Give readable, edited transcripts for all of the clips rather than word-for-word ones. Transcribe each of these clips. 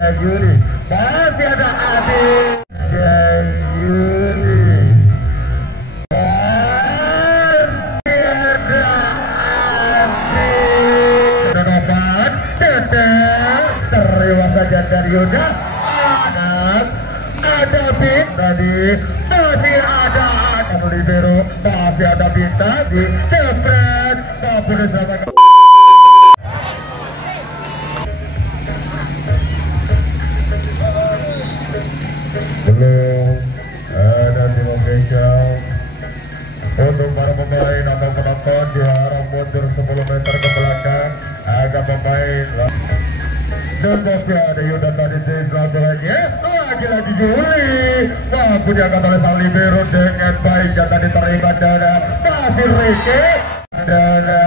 Yuli, masih ada Adi Yuli, masih ada Adi Donovan, Tetel, terima saja dari Yuda, ada Bit tadi, masih ada Libero, masih ada Bita di Cepret, mampu diselamatkan. Belum ada tim official untuk para pemain atau penonton diharap mundur 10 meter ke belakang agar pemain dan masih ada Yuda tadi di belakangnya lagi-lagi Juli mampu diangkat oleh sang libero dengan baik yang tadi terlibat dana masih Riki dana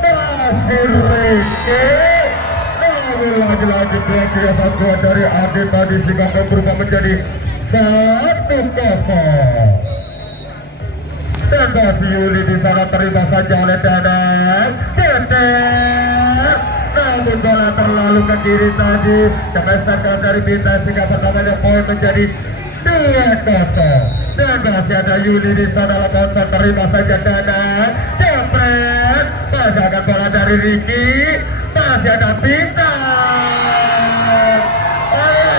masih Riki lagi-lagi pelatihan kuat dari Adi tadi sehingga berubah menjadi 1-0 dan masih Yuli di sana terima saja oleh Dadang Tetek namun bola terlalu ke kiri tadi kemesakan dari Bita sehingga pertamanya poin menjadi 2-0 dan masih ada Yuli di sana langsung terima saja Dadang Jepret pasangan bola dari Riki masih ada Bita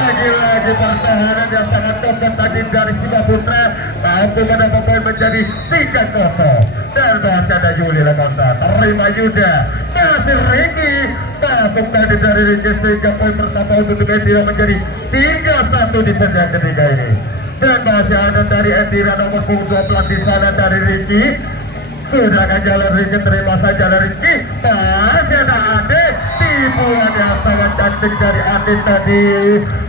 lagi-lagi pertahanan yang sangat kokoh tadi dari Siva Putra mampu mendapat poin menjadi 3-0 dan masih ada Yuli Lakonsa terima Yuda masih Riki masuk tadi dari Riki sehingga poin pertama untuk Endira menjadi 3-1 di set yang ketiga ini dan masih ada dari Endira nomor 12 di sana dari Riki sudah akan jalan Riki terima saja dari Riki masih ada Ade tipuan yang sangat cantik dari Ade tadi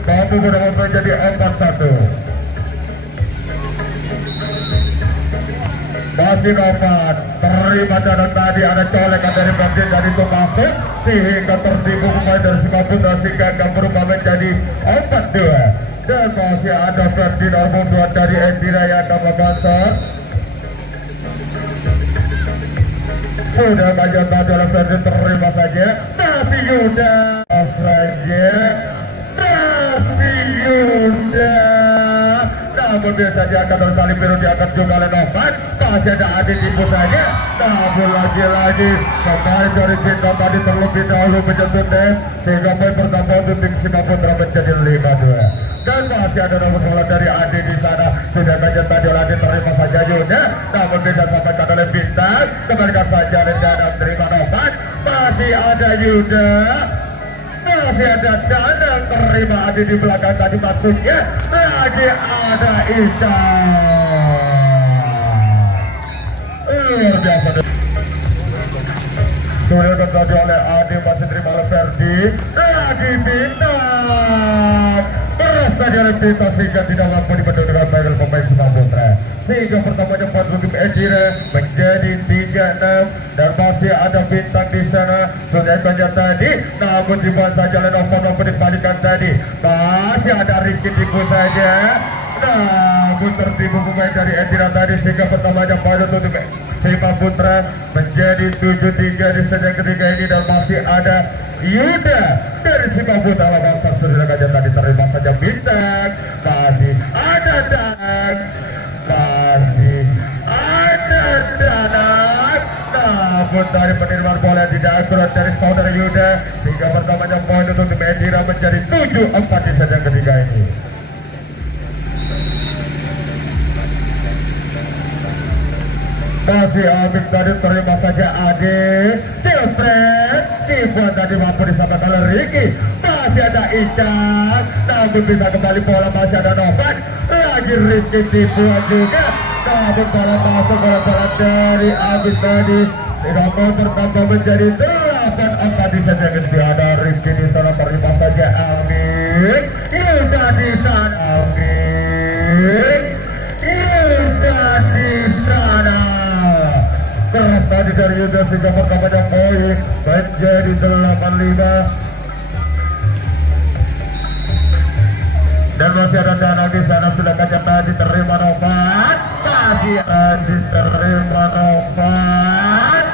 mampu mendapat menjadi 4-1 masih Novan terima dana tadi ada colekan dari Bangkit dari itu masuk sehingga tertipu pemain dari Singapura sehingga akan berubah menjadi 4-2 dan masih ada Ferdinand nomor 2 dari Endira yang akan membasar sudah banyak tadi oleh Ferdinand terima saja masih Yuda saja masih Yuda namun biasa diangkat oleh Salim Biru diangkat juga oleh Novan masih ada Adi tipu saja namun lagi-lagi pemain dari Bintang tadi terlebih dahulu menyentuh net sehingga poin pertama untuk tim Singapura menjadi 5-2 dan masih ada nomor 11 dari Adi di sana sudah banyak tadi oleh Adi terima saja Yuda namun bisa sampaikan oleh Bintang kembalikan saja rencana terima Novan masih ada Yuda masih ada Dana terima Adi di belakang tadi maksudnya lagi ada Ica luar biasa sudah terjadi oleh Adi masih terima oleh Ferdi lagi Bintang terus tadi oleh Bintang sehingga tidak mampu dibentuk dengan baik oleh pemain Singapura sehingga pertamanya poin untuk Ejira menjadi 3-6 dan masih ada Bintang di sana sudah banyak tadi namun dibuat saja oleh Novan mampu dibalikan tadi masih ada Riki tipu saja namun tertipu pemain dari Ejira tadi sehingga pertamanya poin untuk Siva Putra menjadi 7-3 di set yang ketiga ini dan masih ada Yuda dari Siva Putra langsung sudah kajian tadi terima saja Bintang masih ada Dan masih ada Danak namun dari penerimaan bola tidak akurat dari saudara Yuda sehingga pertamanya poin untuk tim Endira menjadi 7-4 di set yang ketiga ini. Masih Amik tadi terima saja Ade Cepret dibuat tadi mampu disampaikan oleh Riki masih ada Ican namun bisa kembali bola masih ada Novan lagi Riki dibuat juga namun bola masuk bola dari Amik tadi sehingga bertambah menjadi 8-4 di set yang ketiga ada Riki di sana terima saja Amik Yuda di sana Amik Yuda di sana keras tadi dari Yuda sehingga pertamanya poin menjadi 8-5 dan masih ada Dana di sana sudah kaca tadi terima Novan masih ada terima Novan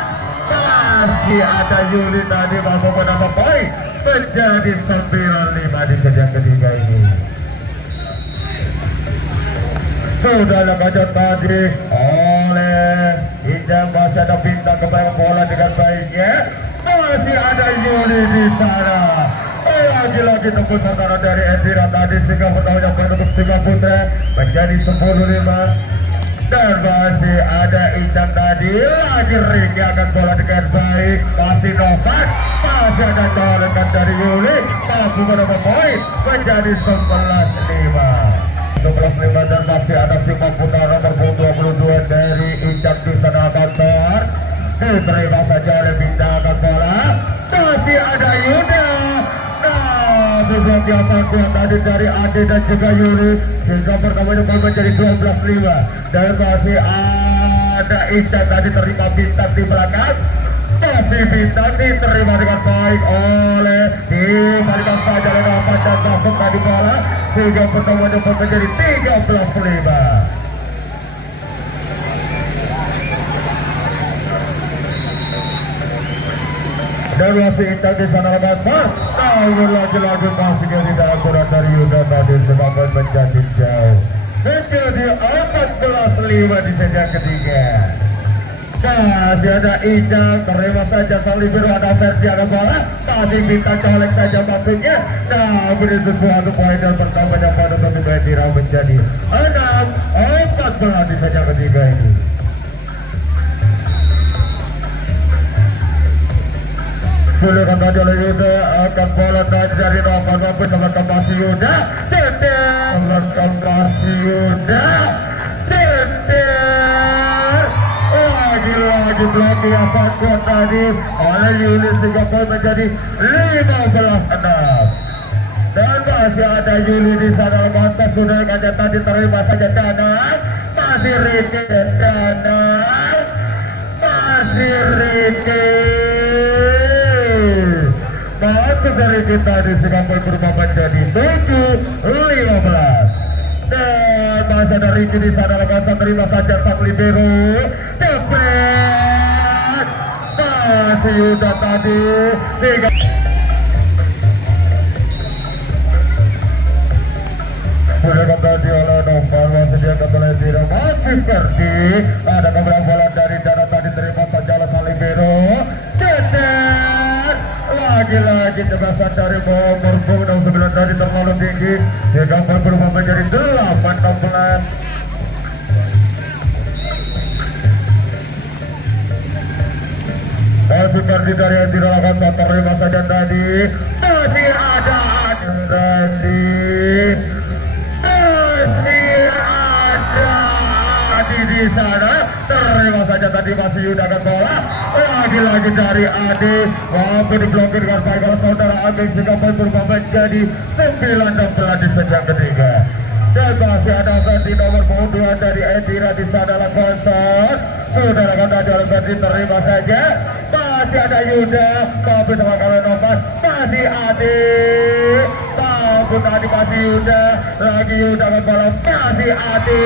masih ada Yuli tadi mampu menambah poin menjadi 9-5 di set yang ketiga ini. Sudah lakukan tadi oleh Ijam, masih ada bintang kepada bola dengan baiknya, masih ada Yuli di sana. Lagi-lagi tembus antara dari Endira tadi sehingga pertama untuk Singa Putra menjadi 10-5. Dan masih ada Ijam tadi, lagi Riki akan bola dengan baik, masih Novak, masih ada colekan dari Yuli, mampu mendapat poin menjadi 11-5. 11-5 dan masih ada Singa Putra nomor 22 dari Ijam di sana kantor. Diterima saja oleh bintang akan bola, masih ada Yuda. Luar biasa kuat tadi dari Ade dan juga Yuri sehingga pertamanya menjadi 12-5. Dan masih ada Ijam tadi terima bintang di belakang, masih bintang diterima dengan baik oleh dibalikan saja oleh Rapat dan masuk tadi bola sehingga pertamanya menjadi 13-5. Dan masih Ijam di sana besar. Namun lagi-lagi masih tidak akurat dari Yuda tadi sebabkan menjadi jauh. Menjadi 14-5 di set yang ketiga. Masih ada Ijam, terima saja sang libero, ada Ferdi, ada bola, masih bintang colek saja maksudnya. Namun itu suatu poin dan pertamanya pada kedua Endira menjadi 6-14 di set yang ketiga ini. Sudah tadi oleh Yuda akan bola dari Nova bersama kembali Yuda, cetek kembali Yuda, cetek lagi blok yang sangat kuat tadi oleh Yuli sehingga poin menjadi 15-6. Dan masih ada Yuli di sana, masa sudah kaca tadi terima saja Danang, masih Riki Danang, masih Riki. Masuk dari kita di Singapura berubah menjadi 7-15. Dan masih ada Riki di sana, langsung terima saja sang libero, cepet masih Yuda tadi sehingga sudah kembali oleh Noval, masih dia kembali tidak, masih Ferdi, ada kembali bola dari Dana tadi terima saja oleh sang libero, cetek lagi-lagi tegasan dari nomor 9 tadi terlalu tinggi sehingga berubah menjadi 8-16. Masih Ferdi dari Endira lakukan terima saja tadi, masih ada tadi, masih ada di sana, terima saja tadi masih Yuda akan bola, lagi-lagi dari Adi, mampu diblokir dengan baik oleh saudara Adi sehingga berubah menjadi 9-16 di set yang ketiga. Dan masih ada Ferdi nomor 2 dari Endira di sana lakukan, saudara kata oleh Ferdi terima saja, masih ada Yuda, mampu sama kalau Novan, masih Adi, mampu tadi masih Yuda, lagi Yuda akan bola, masih Adi.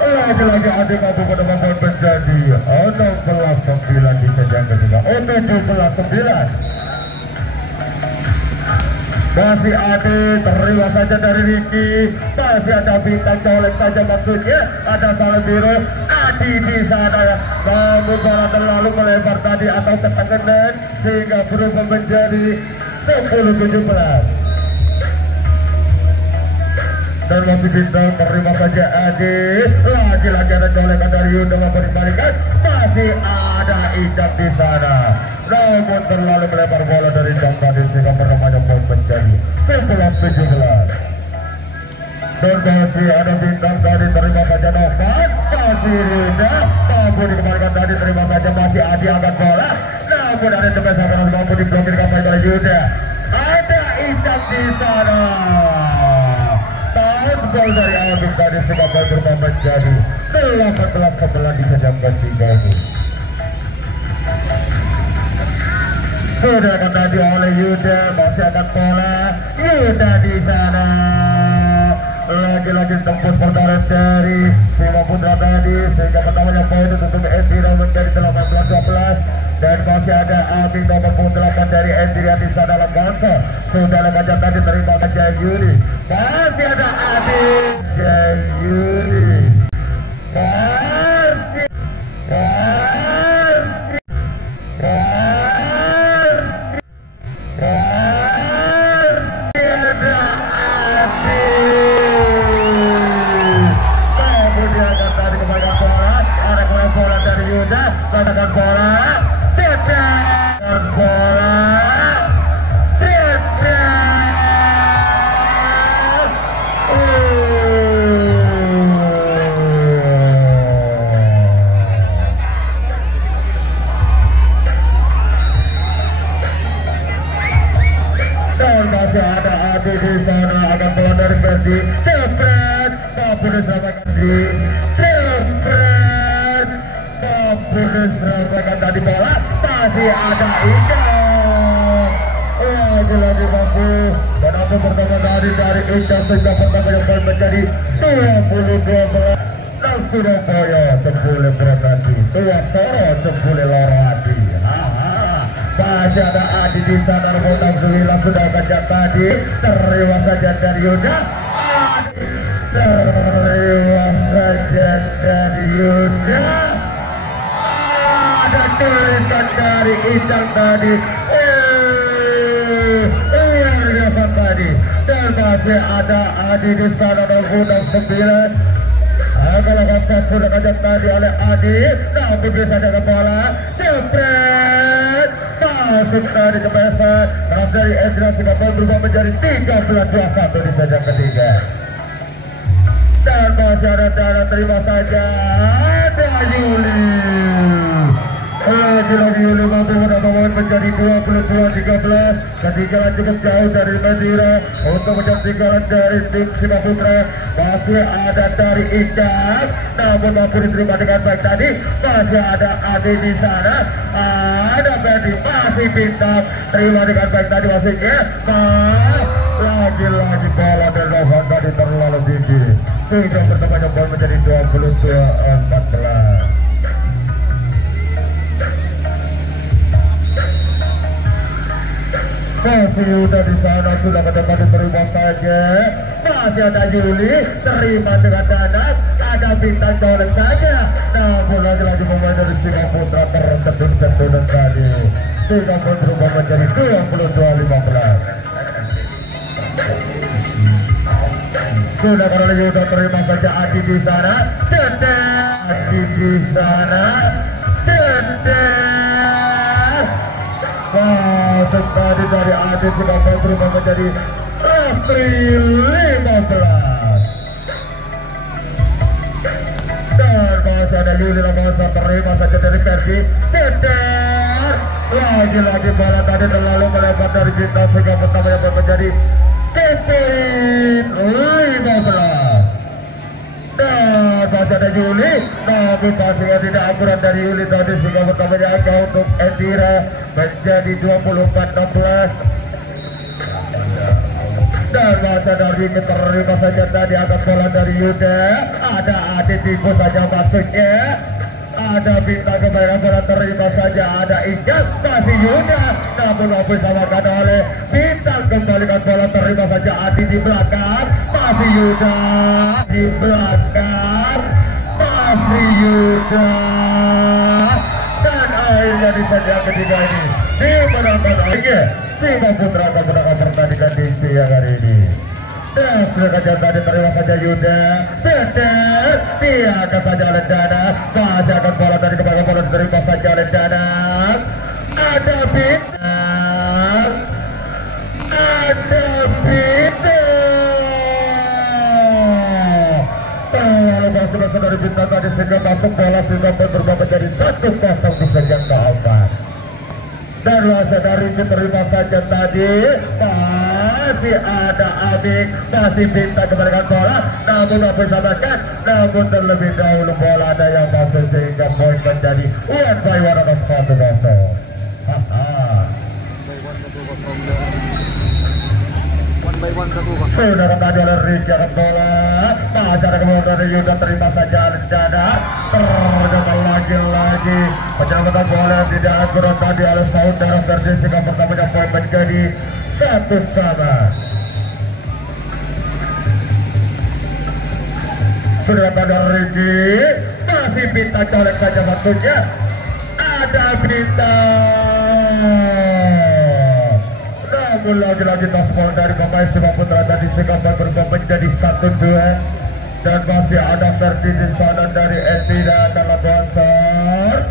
Lagi-lagi Adi mampu menemukan menjadi 16-9 di set yang ketiga. 17-9. Masih Adi terima saja dari Riki, masih ada bintang colek saja maksudnya, ada salah biru Adi di sana, namun bola terlalu melebar tadi atau ketenganan sehingga berubah menjadi 10-17. Dan masih bintang terima saja Adi, lagi-lagi ada colekan dari Yuda mampu dibalikan, masih ada Ijam di sana, namun terlalu melebar bola dari Ijam tadi sehingga pertamanya poin menjadi 11-17. Dan masih ada bintang tadi terima saja Novan, masih Yuda mampu dikembalikan tadi terima saja masih Adi angkat bola, namun ada tebesan karena mampu diblokir kembali oleh Yuda, ada Ijam di sana. Gol dari Alvin tadi sebagai berubah menjadi 18-11 di set yang ketiga ini. Sudah tadi oleh Yuda, masih akan bola Yuda di sana, lagi-lagi tembus pertahanan dari Bima Putra tadi sehingga pertamanya poin untuk Endira menjadi 18-12 dan masih ada Abing nomor 8 dari Endira di sana Bangsa sudah lengkap tadi terima Jaya Yuri, masih ada Abing Jaya Yuri, masih katakan bola tidak bola dan masih ada Adi di sana akan bola dari Ferdi cepet tapi diselamatkan di serahkan tadi bola masih ada Ika lagi mampu dan aku pertama tadi dari Ika sehingga pertama yang poin menjadi 22 dan Surabaya jempolnya berat hati tua Soro jempolnya loro hati masih ada Adi di sana Robotang Suwila sudah kejap tadi terima saja dari Yuda terima saja dari Yuda ada tulisan dari Icang tadi luar biasa tadi dan masih ada Adi di sana dan Gudang 9 kalau kapsat sudah kajak tadi oleh Adi namun bisa jaga bola jepret masuk tadi ke pesan terus dari Endra sudah berubah menjadi 13-21 di saja ketiga dan masih ada Dana terima saja ada Yuli lagi Yuli mampu menambahkan menjadi 22-13 ketinggalan cukup jauh dari Madura untuk menjadi ketinggalan dari tim Bima Putra masih ada dari Ikas namun mampu diterima dengan baik tadi masih ada Adi di sana ada Ferdi masih bintang terima dengan baik tadi masihnya lagi-lagi bola dan Rohan tadi terlalu tinggi sehingga pertamanya bola menjadi 22-14 masih udah di sana sudah kembali terima saja masih ada Yuli terima dengan Dana ada bintang colek saja namun lagi-lagi pemain dari Bima Putra terketun-ketun tadi sehingga berubah menjadi 22-15 sudah karena Yuda terima saja Adi di sana Adi di sana masuk tadi dari Adi sudah berubah menjadi Astri 15 dan masih ada Yuli Lamonsa terima saja dari Ferdi lagi-lagi bola tadi terlalu melebar dari kita sehingga pertama yang menjadi Kevin 15 dan masih ada Yuli namun pasnya tidak akurat dari Yuli tadi sehingga pertamanya angka untuk Endira menjadi 24-16 dan masa dari terima saja tadi angkat bola dari Yuda ada Adi tipu saja maksudnya ada bintang kembali bola terima saja ada Ikat masih Yuda namun mampu disamakan oleh bintang kembalikan bola terima saja Adi di belakang masih Yuda di belakang masih Yuda dan akhirnya di saja ketiga ini dimenangkan oleh Bima Putra akan menangkan pertandingan di siang hari ini. Dan sudah tadi terima saja Yuda dia akan saja oleh Dana masih akan bola tadi kembali bola diterima saja oleh Dana ada bintang sudah dari bintang tadi sehingga masuk bola sehingga berubah menjadi 1-0 di sajian keempat dan masih dari terima saja tadi masih ada Abik masih bintang kembalikan bola namun mampu disamakan namun terlebih dahulu bola ada yang masuk sehingga poin menjadi 1-1 atau 1-0 1-1 Sudah tadi oleh Ricky angkat bola. Masih ada kemudian dari Yuda, terima saja rencana. Terjadi lagi-lagi penyelamatan bola yang tidak akurat tadi oleh saudara Ferdi, sehingga pertamanya poin menjadi 1-1. Sudah pada Ricky, masih Bintang colek saja waktunya. Ada Bintang. Namun lagi-lagi tospol dari pemain Simak Putra tadi sehingga berubah menjadi 1-2. Dan masih ada Ferdi di sana dari Etida dalam bonsor.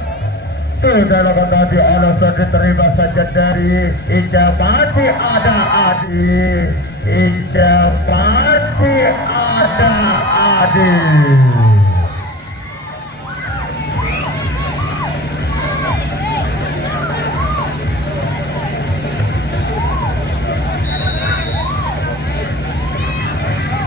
Sudah lakukan tadi oleh Ferdi, terima saja dari Indah. Masih ada Adi. Indah masih ada Adi.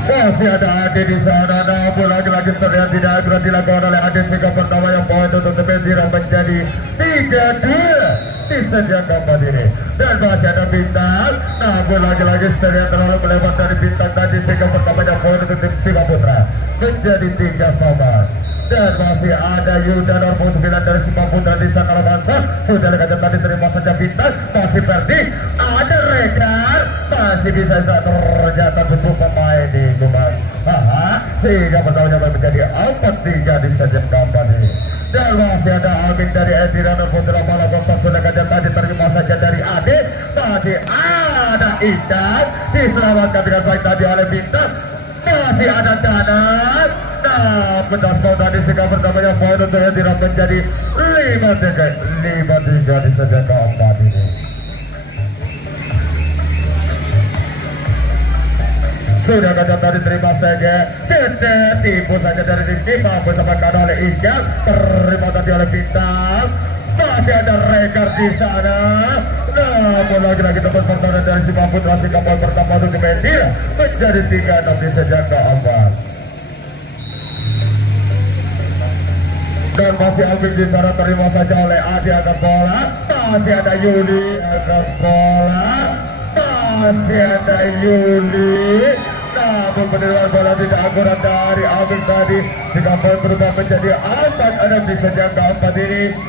Masih ada Ade di sana, namun lagi-lagi sering tidak akurat dilakukan oleh Ade sehingga pertama yang poin untuk Tepedira menjadi 3-2 disediakan Madini. Dan masih ada Bintang, namun lagi-lagi sering terlalu melebar dari Bintang tadi sehingga pertama yang poin untuk tim Simak Putra menjadi 3-3. Dan masih ada Yuda nomor 9 dari Simak Putra di sana Bangsa. Sudah lekat tadi terima saja Bintang, masih Ferdi, ada Rekar, masih bisa ternyata tutup pemain di Gubang. Sehingga pertamanya menjadi 4-3 di sejak kampanye ini. Dan masih ada Amin dari Edira dan Putra Malang Kosong. Sudah lekat tadi terima saja dari Ade, masih ada Indah, diselamatkan dengan baik tadi oleh Bintang. Masih ada Danan. Nah, pendaspau tadi sehingga pertamanya poin untuk Edira menjadi 5-3 di sejak keempat ini. Sudah kata tadi terima saja Cete, tipu saja dari Rizky, mampu diselamatkan oleh Iqbal, terima tadi oleh Bintang. Masih ada Rekar di sana. Namun lagi-lagi tempat pertahanan dari Simak Putra sehingga poin pertama untuk Medina menjadi 3-6 di sejak keempat. Dan masih Alvin di sana, terima saja oleh Adi angkat bola. Masih ada Yuli angkat bola. Masih ada Yuli. Namun penerimaan bola tidak akurat dari Alvin tadi sehingga poin berubah menjadi 4-6 di sejak keempat ini.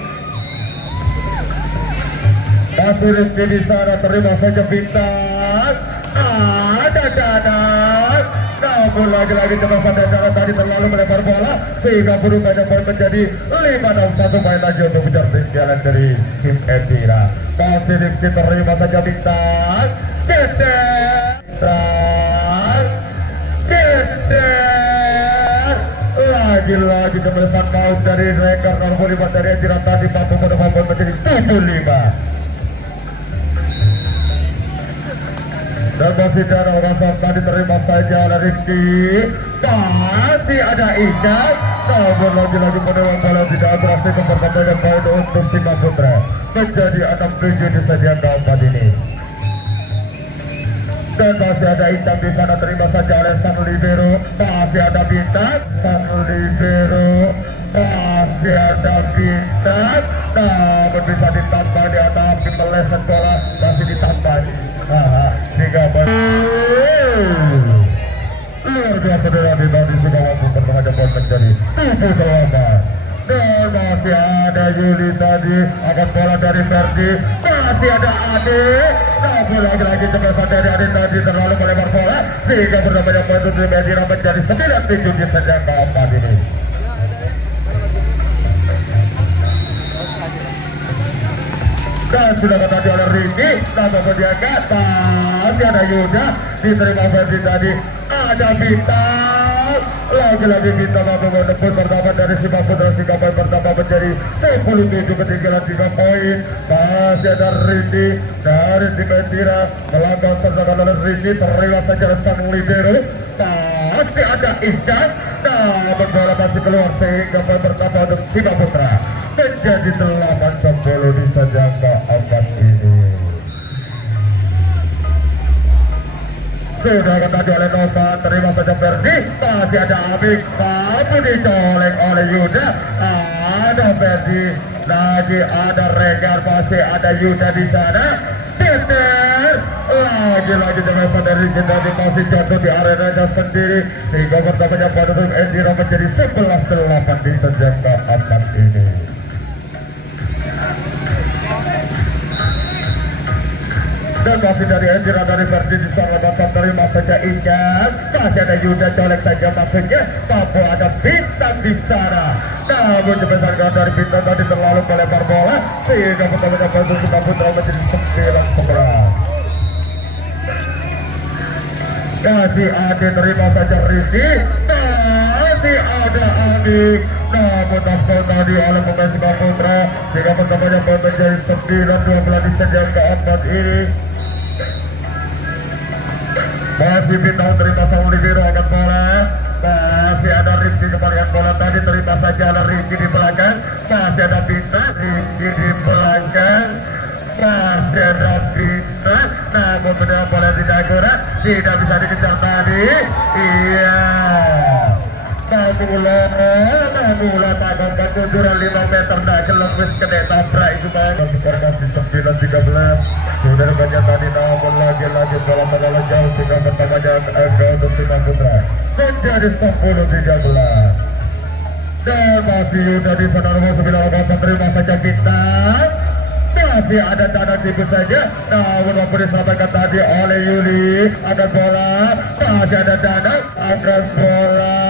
Masih Rizky di sana, terima saja Bintang. Ada Danan. Namun lagi-lagi coba Danan tadi terlalu melebar bola sehingga berubahnya poin menjadi 5-6. Main lagi untuk mengejar jalan dari tim Edira. Masih Rizky, terima saja Bintang. Lagi-lagi kebesaran maut dari Rekar nomor 5 dari Edira tadi mampu menambah poin menjadi 7-5. Dan masih ada orang tadi terima saja oleh Rizky. Masih ada Indah. Namun lagi-lagi menewang bola tidak berhasil memperkatakan poin untuk Simak Putra menjadi 6-7 di sediaan keempat ini. Dan masih ada Indah di sana, terima saja oleh Sang Libero. Masih ada Bintang, Sang Libero. Masih ada Bintang. Namun bisa ditambah di atas, meleset bola masih ditambah. Sehingga luar biasa dari tadi sudah mampu berpengaruh poin menjadi 7-8. Dan masih ada Yuli tadi angkat bola dari Ferdi. Masih ada Ade. Namun lagi-lagi cepat dari Ade tadi terlalu melebar bola sehingga berdamanya poin untuk Medina menjadi 9-7 di sejak keempat ini. Dan sudah tadi oleh Rizky, namun dia kata masih ada Yuda, diterima Ferdi tadi, ada Bintang. Lagi-lagi Bintang mampu menembus pertama dari Simak Putra sehingga poin pertama menjadi 10-7, ketinggalan 3 poin. Masih ada Rizky dari tim Edira, melangkah sertakan oleh Rizky, terima saja Sang Libero. Masih ada Iqbal, namun bola masih keluar sehingga poin pertama untuk Simak Putra menjadi 8-10 di sejak keempat ini. Sudah tadi oleh Nova, terima saja Ferdi. Masih ada Abik, mampu dicolek oleh Yuda. Ada Ferdi, lagi ada Rekar, masih ada Yuda di sana. Tender, lagi-lagi dengan sadari kita masih jatuh di arenanya sendiri sehingga pertamanya penutup Endira menjadi 11-8 di sejak keempat ini. Dan masih dari Endira dari Verdi di sana Bangsat terima saja ikan. Masih ada Yuda colek saja maksudnya. Papua ada Bintang di sana. Namun jebesar dari Bintang tadi terlalu melebar bola sehingga pertamanya Pandu Suka Putra menjadi 9-11. Masih ada terima saja Rizky. Masih ada Adi. Namun Naskal tadi oleh pemain Suka Putra sehingga pertamanya menjadi 9-12 di sejak keempat ini. Masih Bintang terima sang Libero angkat bola. Masih ada Rizky kembalikan bola tadi terima saja ada Rizky di belakang. Masih ada Bintang Rizky di belakang. Masih ada Bintang. Namun benar bola tidak kurang, tidak bisa dikejar tadi. Iya. Namula takutkan kejuran 5 meter tak kelebis kena tabrak itu bang. Skor masih 9-13. Sudah banyak tadi namun lagi-lagi bola terlalu jauh sehingga pertamanya untuk Suka Putra menjadi 10-13. Dan masih Yuda di sana nomor 9 terima saja Bintang. Masih ada Danang tipu saja. Namun mampu disampaikan tadi oleh Yuli. Ada bola. Masih ada Danang. Ada bola.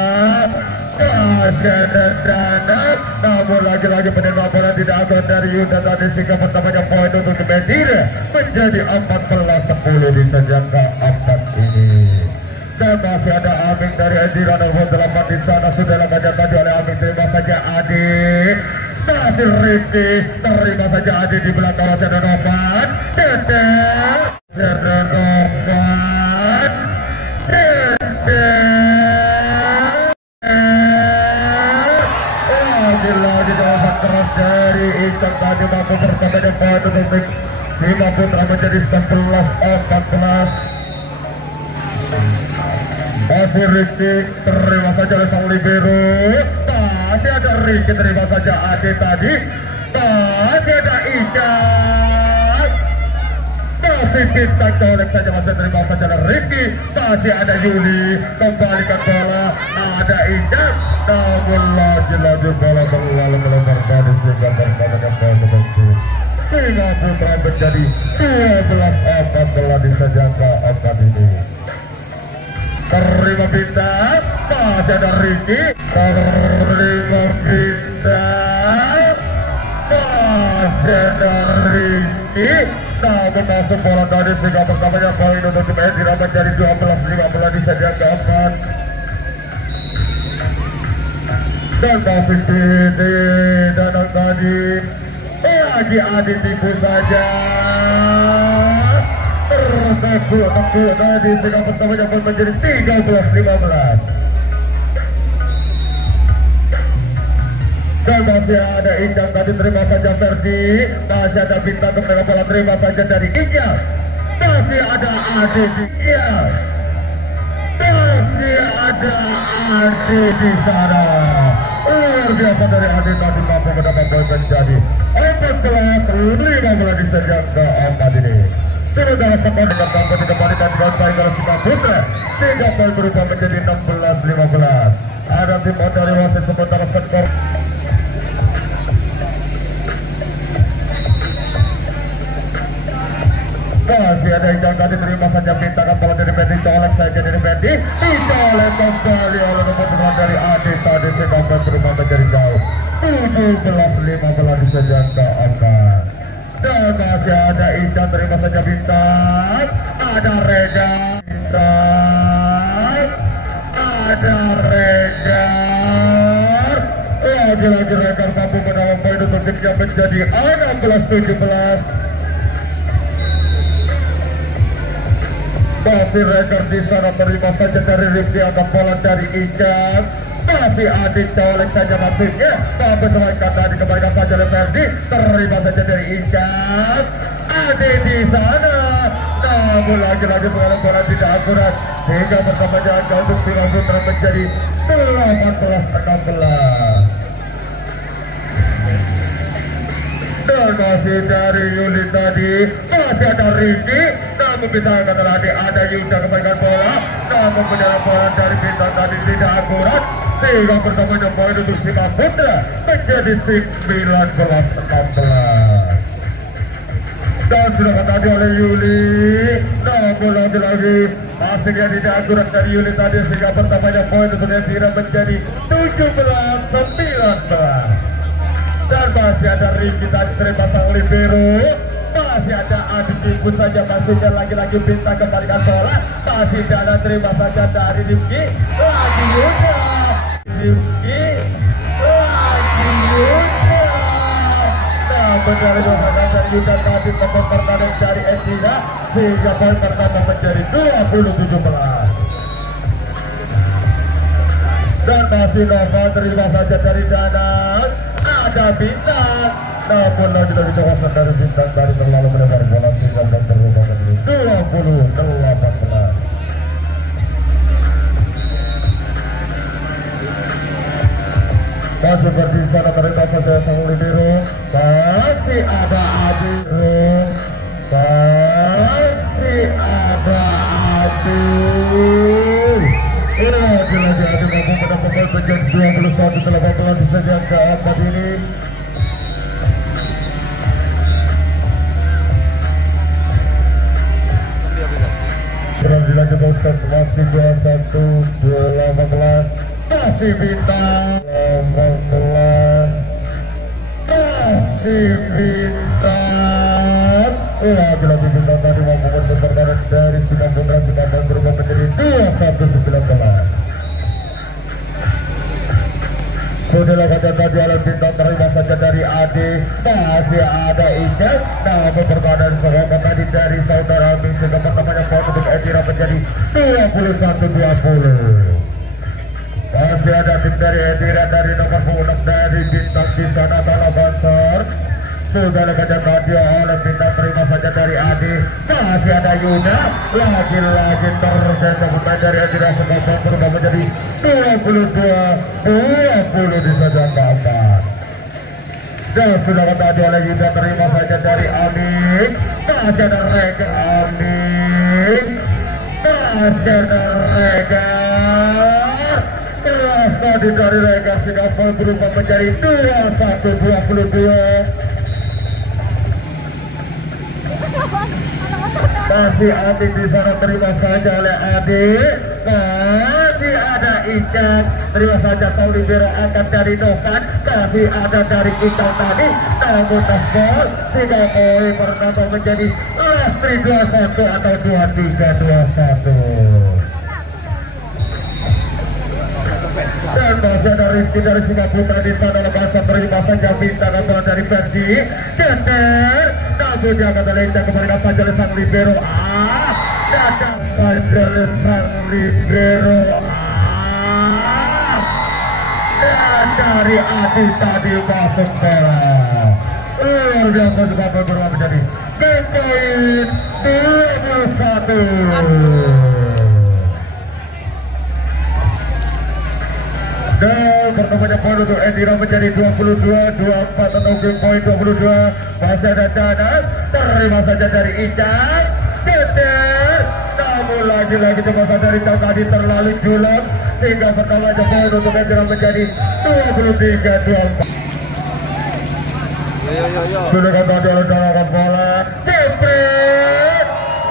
Masih ada Danang. Namun lagi-lagi penerima bola tidak akan dari Yuda tadi sehingga pertamanya poin untuk Medina menjadi 14-10 di sejak keempat ini. Dan masih ada Aming dari Endira nomor 8 di sana sudah lakukan tadi oleh Aming terima saja Adi. Masih Rizky terima saja Adi di belakang masih ada Novan. Dedek ada Novan. Lagi-lagi jawaban keras dari Ikan tadi mampu bertambahnya poin untuk Suka Putra menjadi 11-14. Masih Rizky terima saja oleh sang Libero. Masih ada Rizky terima saja Adi tadi. Masih ada Ikan. Masih Bintang colek saja masih terima saja ada Rizky. Masih ada Yuli kembalikan bola. Ada Ikan. Namun lagi-lagi bola terlalu melebar tadi sehingga pertamanya bola terbenci. Suka Putra menjadi 12-14 di sejak keempat ini. Terima Bintang, masih ada Rizky. Terima Bintang, masih ada Rizky. Namun masuk bola tadi sehingga pertamanya poin untuk tim Endira menjadi 12-15 di sejak keempat. Dan masih di Danang tadi lagi Adi tipu saja. Tengku tadi sehingga pertamanya pun menjadi 13-15. Dan masih ada Injang tadi terima saja Verdi. Masih ada Bintang kepada bola terima saja dari Injang. Masih ada Adi di masih ada Adi di sana. Luar biasa dari Adi tadi mampu mendapat poin menjadi 14-15 di sejak keempat ini. Sementara skor dengan mampu dikembalikan dengan baik oleh Suka Putra sehingga poin berubah menjadi 16-15. Ada tim dari wasit sementara skor masih ada Ikan tadi terima saja Bintang bola dari Fendi colek saja dari Fendi dicolek kembali oleh nomor 9 dari Adi tadi sehingga poin berubah menjadi jauh 17-15 di sejak keempat. Dan masih ada Ikan terima saja Bintang. Ada Rega Bintang. Ada Rega. Lagi-lagi Rega mampu mendapat poin untuk timnya menjadi 16-17. Masih Rega di sana terima saja dari Rizky angkat bola dari Ikan. Masih Adi colek saja maksudnya. Mampu selangkah tadi kembalikan saja oleh Ferdi. Terima saja dari Ikan. Adi di sana. Namun lagi-lagi bola tidak akurat sehingga pertamanya angka untuk Suka Putra menjadi 18-16. Dan masih dari Yuli tadi masih ada Rizky. memisahkan tadi ada Yuda kembalikan bola, namun menyerang bola dari bintang tadi tidak akurat, sehingga pertamanya poin untuk Sima Putra menjadi 19-16. Dan sudah tadi oleh Yuli, namun lagi-lagi hasilnya tidak akurat dari Yuli tadi, sehingga pertamanya poin untuk Edira menjadi 17-19. Dan masih ada Ricky tadi terima sang libero, masih ada Adi Ciput saja, masih ada lagi-lagi bintang kembalikan bola, masih ada terima saja dari Ricky, lagi Yuda, Ricky, lagi Yuda. Nah, benar juga dari Yuda tadi tempat pertandingan dari Edira, sehingga poin pertama menjadi 20-17. Dan masih Nova terima saja dari Danan, ada bintang, namun lagi-lagi kawasan dari bintang dari terlalu mendengar bola sehingga berubah menjadi 20-18. Masih berbicara terima saja sang libero, masih ada Adiro, masih ada Adil. Lagi-lagi Adil mampu mendapatkan menjadi 21-18 di sajian keempat ini. Dilanjutkan Ustaz, masih 21-18, masih bintang 18, masih bintang. Lagi-lagi bintang tadi mampu bertahan dari Sina Putra, sudah berubah menjadi 21-19. Sudah lakukan tadi oleh bintang terima saja dari Adi, masih ada Ijaz, namun pertahanan serangan tadi dari saudara Ami, sehingga pertamanya poin untuk Edira menjadi 21-20. Masih ada tim dari Edira dari nomor 6 dari bintang di sana Tala Basar. Sudah lakukan tadi oleh bintang terima saja dari Adi, masih ada Yuda, lagi-lagi terjadi pemain dari Edira, sekarang berubah menjadi 22-20 di sajian keempat. Dan sudah tadi oleh Yuda terima saja dari Amin, masih ada Rega Amin, masih ada Rega. Keras tadi dari Rega sehingga berubah menjadi 21-22. Masih Adi di sana terima saja oleh Adi, masih ada Ikan terima saja sang libero angkat dari Novan, masih ada dari Ikan tadi, namun tasbol sehingga poin pertama menjadi 21 atau 23-21. Dan masih ada Rifki dari Singapura di sana, lepas terima saja bintang bola dari Ferdi Ceter, namun dia akan lencang kembali saja oleh sang libero. Datang saja oleh sang libero. Dan dari Adi tadi masuk bola. Luar biasa juga berubah menjadi poin 21. Dan pertamanya poin untuk Edira menjadi 22-24 atau game point 22. Masih ada Danan, terima saja dari Ican, Ceter, namun lagi-lagi coba dari tadi terlalu julek, sehingga pertamanya poin untuk Edira menjadi 23-24. Sudah kata dia mendarahkan bola, Cepret,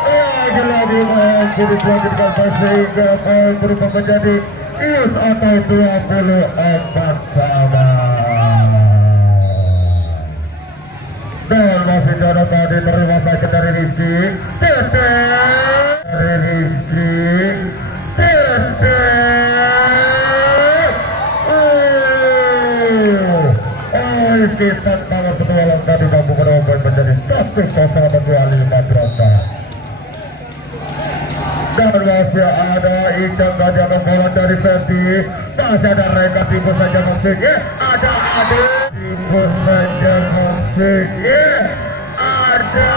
lagi-lagi masih dilanjutkan sehingga poin berubah menjadi is atau 24 sama. Dan masih ada tadi terima saja dari Rizky, Tete dari Rizky, Tete. Kisah sangat petualang tadi mampu menemukan menjadi 1-0 bagi Madrasah. Dan masih ada Ican saja bola dari Ferdi, masih ada Reka timbul saja musiknya, ada timbul saja musiknya, ada